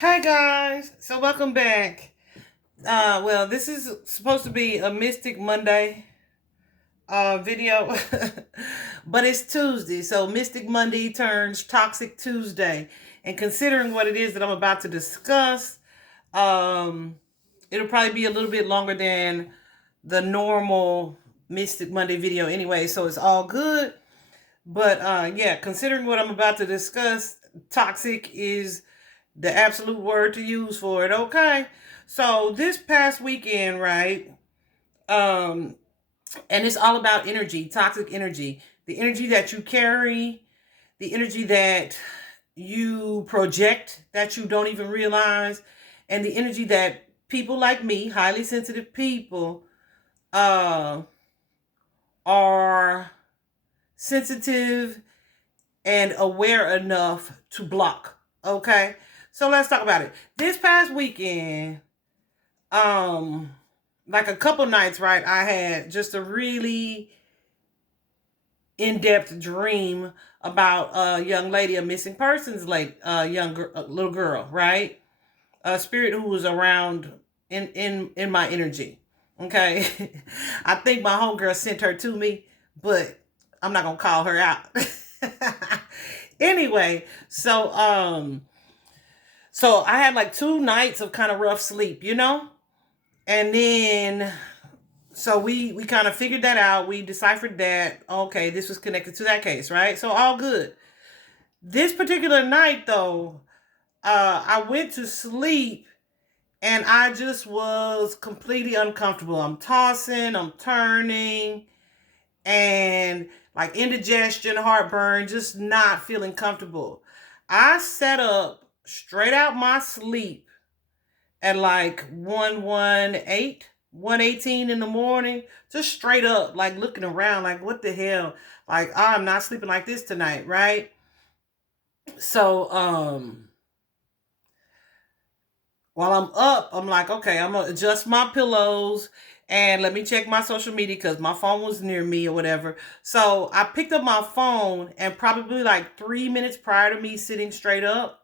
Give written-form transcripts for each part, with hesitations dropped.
Hi guys, so welcome back. Well, this is supposed to be a Mystic Monday video, but it's Tuesday, so Mystic Monday turns Toxic Tuesday. And considering what it is that I'm about to discuss, um, it'll probably be a little bit longer than the normal Mystic Monday video anyway, so it's all good. But yeah, considering what I'm about to discuss, toxic is the absolute word to use for it. Okay. So this past weekend, right? Um, and it's all about energy, toxic energy, the energy that you carry, the energy that you project that you don't even realize, and the energy that people like me, highly sensitive people, uh, are sensitive and aware enough to block. Okay. So let's talk about it. This past weekend, um like a couple nights, right, I had just a really in-depth dream about a young lady, a missing persons, like a little girl, right, a spirit who was around in my energy. Okay. I think my homegirl sent her to me, but I'm not gonna call her out. Anyway, so I had like 2 nights of kind of rough sleep, and then so we kind of figured that out. We deciphered that, okay, this was connected to that case, right? So all good. This particular night though, I went to sleep and I just was completely uncomfortable. I'm tossing, I'm turning, and like indigestion, heartburn, just not feeling comfortable. I sat up straight out my sleep at like 118 in the morning, just straight up, like looking around, like what the hell? Like, I'm not sleeping like this tonight, right? So while I'm up, I'm like, okay, I'm gonna adjust my pillows and let me check my social media because my phone was near me or whatever. So I picked up my phone, and probably like 3 minutes prior to me sitting straight up,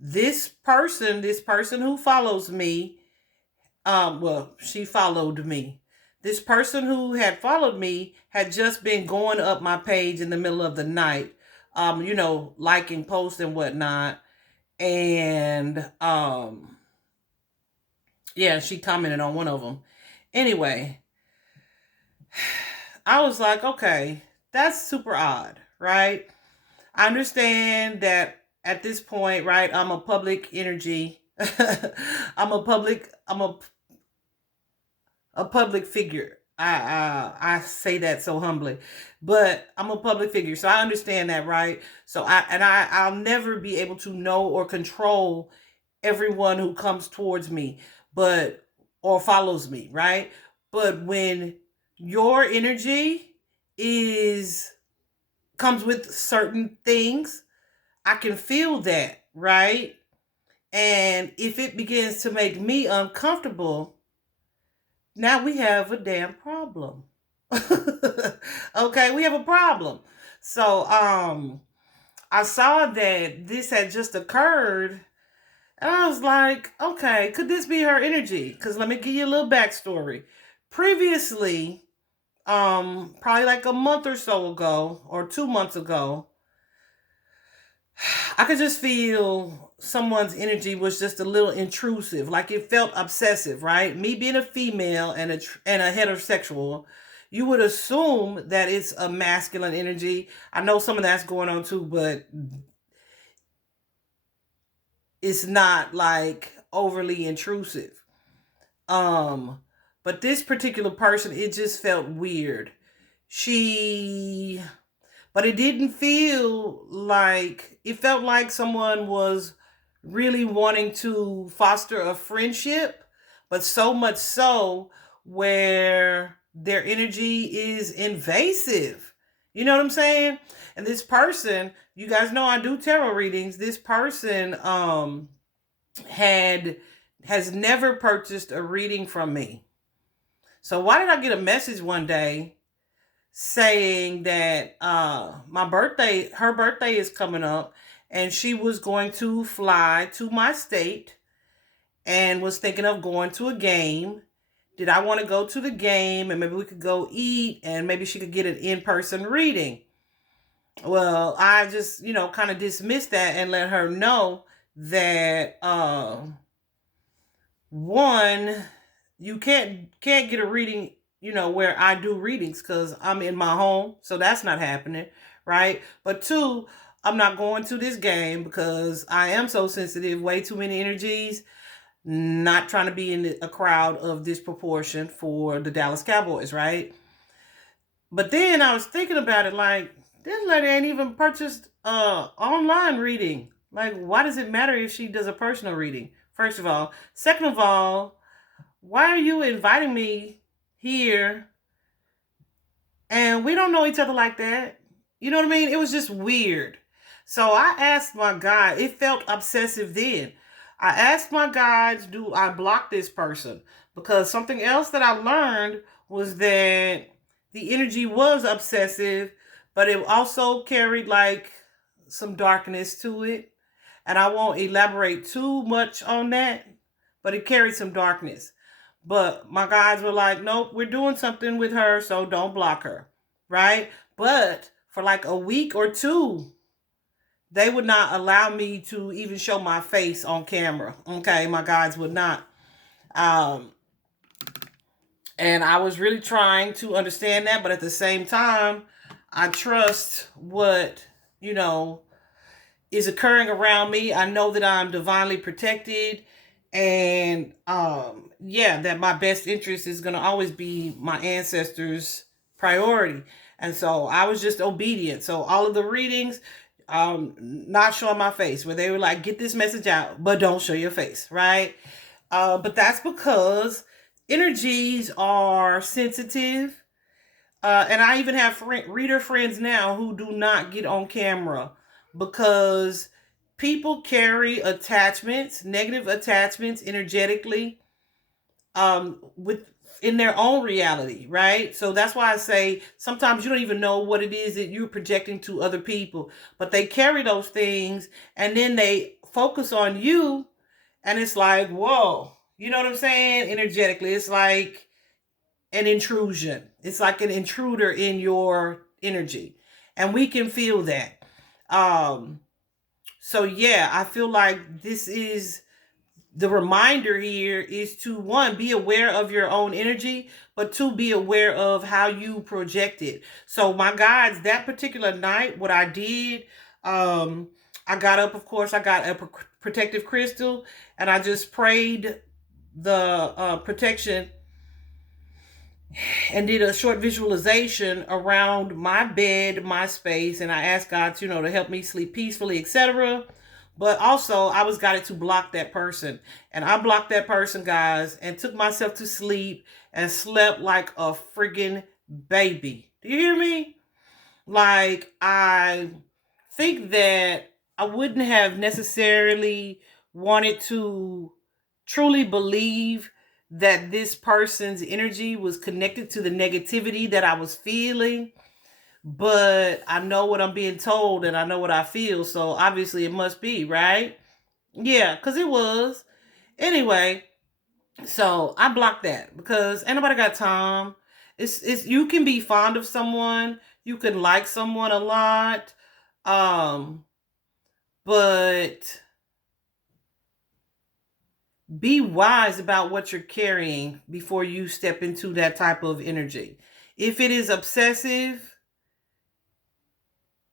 this person who follows me, well, she followed me. This person who had followed me had just been going up my page in the middle of the night, liking posts and whatnot. And yeah, she commented on one of them. Anyway, I was like, okay, that's super odd, right? I understand that at this point, right, I'm a public energy. I'm a public figure. I say that so humbly, but I'm a public figure, so I understand that, right? So I'll never be able to know or control everyone who comes towards me, but or follows me, right? But when your energy is comes with certain things, I can feel that, right? And if it begins to make me uncomfortable, now we have a damn problem. Okay, we have a problem. So I saw that this had just occurred, and I was like, okay, could this be her energy? Because let me give you a little backstory. Previously, probably like a month or so ago, or 2 months ago, I could just feel someone's energy was just a little intrusive, like it felt obsessive, right? Me being a female and a heterosexual, you would assume that it's a masculine energy. I know some of that's going on too, but it's not like overly intrusive. Um, but this particular person, it just felt weird. She But it didn't feel like, it felt like someone was really wanting to foster a friendship, but so much so where their energy is invasive. You know what I'm saying? And this person, you guys know I do tarot readings. This person had has never purchased a reading from me. So why did I get a message one day saying that her birthday is coming up, and she was going to fly to my state and was thinking of going to a game. Did I want to go to the game and maybe we could go eat and maybe she could get an in-person reading? Well, I just, kind of dismissed that and let her know that one, you can't get a reading, where I do readings because I'm in my home, so that's not happening, right? But two, I'm not going to this game because I am so sensitive, way too many energies, not trying to be in a crowd of disproportion for the Dallas Cowboys, right? But then I was thinking about it, like, this lady ain't even purchased online reading. Like, why does it matter if she does a personal reading? First of all. Second of all, why are you inviting me here and we don't know each other like that? You know what I mean? It was just weird. So I asked my guide, it felt obsessive then. I asked my guides, do I block this person? Because something else that I learned was that the energy was obsessive, but it also carried like some darkness to it. And I won't elaborate too much on that, but it carried some darkness. But my guys were like, nope, we're doing something with her, so don't block her. Right? But for like a week or two, they would not allow me to even show my face on camera. Okay, my guys would not. Um, and I was really trying to understand that, but at the same time, I trust what, you know, is occurring around me. I know that I'm divinely protected, and yeah, that my best interest is going to always be my ancestors' priority. And so I was just obedient. So all of the readings, not showing my face, where they were like, get this message out, but don't show your face, right? But that's because energies are sensitive. And I even have reader friends now who do not get on camera because people carry attachments, negative attachments energetically, with in their own reality, right? So that's why I say sometimes you don't even know what it is that you're projecting to other people, but they carry those things and then they focus on you, and it's like, whoa, you know what I'm saying? Energetically, it's like an intrusion. It's like an intruder in your energy. And we can feel that. Um, so yeah, I feel like this is the reminder here is to one, be aware of your own energy, but two, be aware of how you project it. So my guides, that particular night, what I did, I got up, of course, I got a protective crystal, and I just prayed the protection and did a short visualization around my bed, my space, and I asked God, to help me sleep peacefully, etc. But also, I was guided to block that person, and I blocked that person, guys, and took myself to sleep and slept like a friggin' baby. Do you hear me? Like, I think that I wouldn't have necessarily wanted to truly believe that this person's energy was connected to the negativity that I was feeling, but I know what I'm being told and I know what I feel, so obviously it must be, right? Yeah, because it was. Anyway, so I blocked that because ain't nobody got time. It's you can be fond of someone, you can like someone a lot, um, but be wise about what you're carrying before you step into that type of energy. If it is obsessive,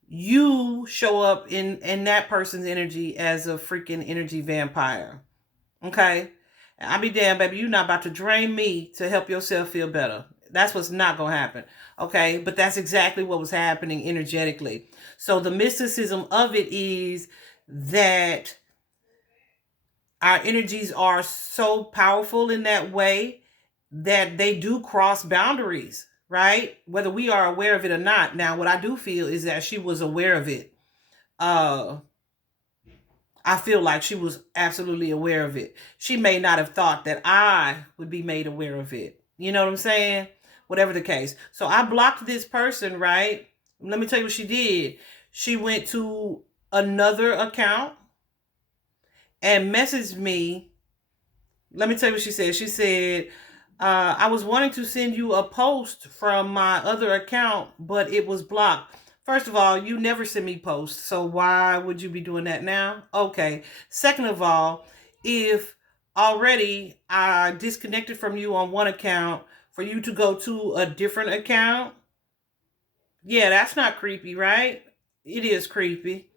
you show up in that person's energy as a freaking energy vampire. Okay? I be damn, baby, you're not about to drain me to help yourself feel better. That's what's not going to happen. Okay? But that's exactly what was happening energetically. So the mysticism of it is that our energies are so powerful in that way that they do cross boundaries, right? Whether we are aware of it or not. Now, what I do feel is that she was aware of it. Uh, I feel like she was absolutely aware of it. She may not have thought that I would be made aware of it. You know what I'm saying? Whatever the case. So I blocked this person, right? Let me tell you what she did. She went to another account and messaged me. Let me tell you what she said. She said, I was wanting to send you a post from my other account, but it was blocked. First of all, you never send me posts, so why would you be doing that now? Okay. Second of all, if already I disconnected from you on one account for you to go to a different account, yeah, that's not creepy, right? It is creepy.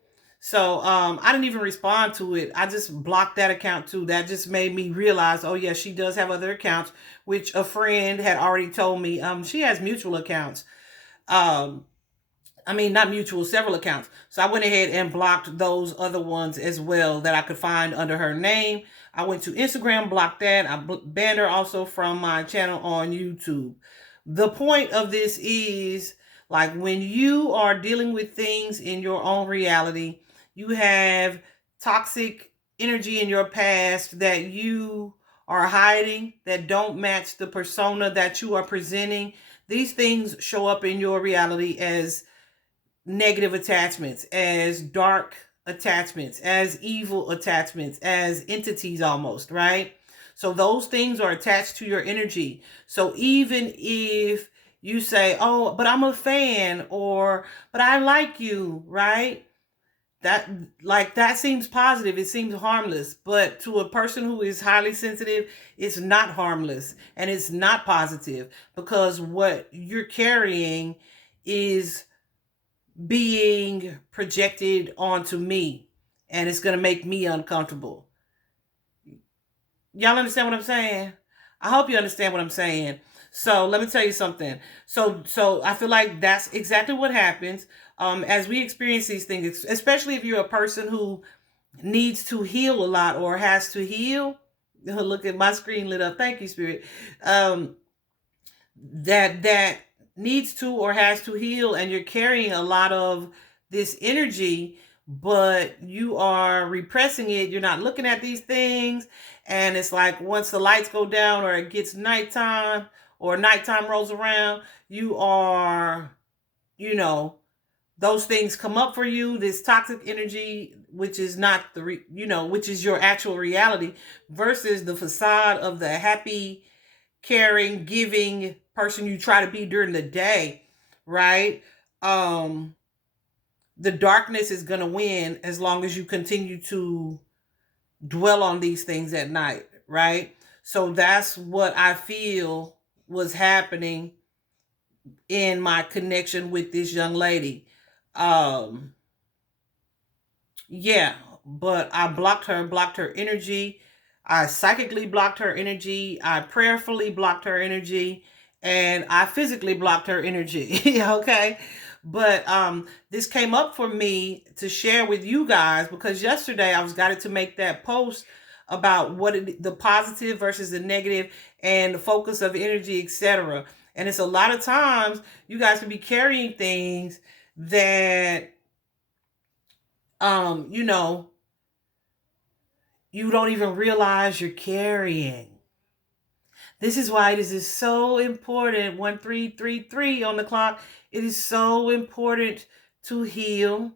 So I didn't even respond to it. I just blocked that account too. That just made me realize, oh yeah, she does have other accounts, which a friend had already told me. She has mutual accounts. Um, I mean, not mutual, several accounts. So I went ahead and blocked those other ones as well that I could find under her name. I went to Instagram, blocked that. I banned her also from my channel on YouTube. The point of this is like when you are dealing with things in your own reality, you have toxic energy in your past that you are hiding, that don't match the persona that you are presenting. These things show up in your reality as negative attachments, as dark attachments, as evil attachments, as entities almost, right? So those things are attached to your energy. So even if you say, oh, but I'm a fan, or but I like you, right? That like that seems positive, it seems harmless, but to a person who is highly sensitive, it's not harmless and it's not positive, because what you're carrying is being projected onto me, and it's going to make me uncomfortable. Y'all understand what I'm saying? I hope you understand what I'm saying. So let me tell you something. So I feel like that's exactly what happens as we experience these things, especially if you're a person who needs to heal a lot or has to heal. Look at my screen lit up. Thank you, Spirit. Um, that needs to or has to heal, and you're carrying a lot of this energy, but you are repressing it. You're not looking at these things, and it's like once the lights go down or it gets nighttime or nighttime rolls around, you are, you know, those things come up for you, this toxic energy, which is not which is your actual reality, versus the facade of the happy, caring, giving person you try to be during the day, right? Um, the darkness is going to win as long as you continue to dwell on these things at night, right? So that's what I feel was happening in my connection with this young lady. Um, yeah, but I blocked her energy. I psychically blocked her energy. I prayerfully blocked her energy. And I physically blocked her energy. Okay. But this came up for me to share with you guys because yesterday I was guided to make that post about the positive versus the negative and the focus of energy, etc. And it's a lot of times you guys can be carrying things that you know, you don't even realize you're carrying. This is why this is so important. 1333 on the clock. It is so important to heal,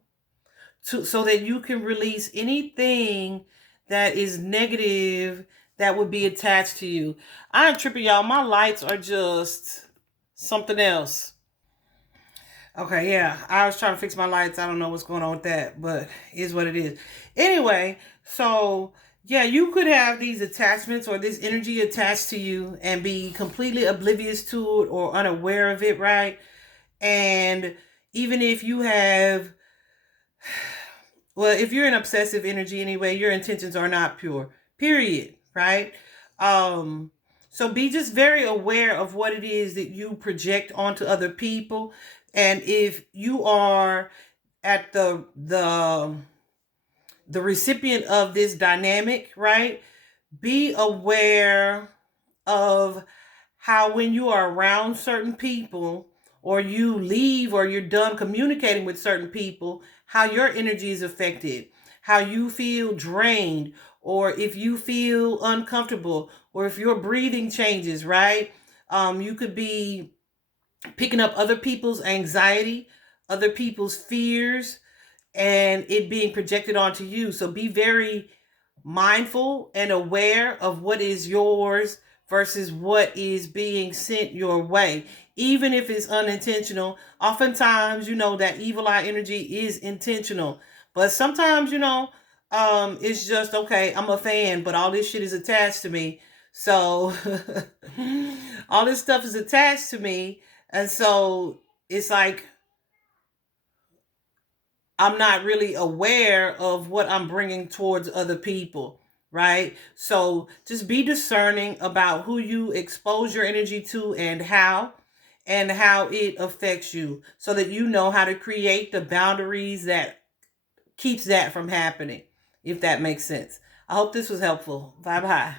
so that you can release anything that is negative that would be attached to you. I'm tripping, y'all. My lights are just something else. Okay, yeah. I was trying to fix my lights. I don't know what's going on with that, but it is what it is. Anyway, so yeah, you could have these attachments or this energy attached to you and be completely oblivious to it or unaware of it, right? And even if you have, well, if you're an obsessive energy anyway, your intentions are not pure, period, right? Um, so be just very aware of what it is that you project onto other people. And if you are at the recipient of this dynamic, right? Be aware of how when you are around certain people or you leave or you're done communicating with certain people, how your energy is affected, how you feel drained, or if you feel uncomfortable, or if your breathing changes, right? You could be picking up other people's anxiety, other people's fears, and it being projected onto you. So be very mindful and aware of what is yours versus what is being sent your way, even if it's unintentional. Oftentimes, that evil eye energy is intentional, but sometimes, it's just okay. I'm a fan, but all this shit is attached to me. So all this stuff is attached to me, and so it's like I'm not really aware of what I'm bringing towards other people, right? So just be discerning about who you expose your energy to and how it affects you so that you know how to create the boundaries that keeps that from happening, if that makes sense. I hope this was helpful. Bye bye.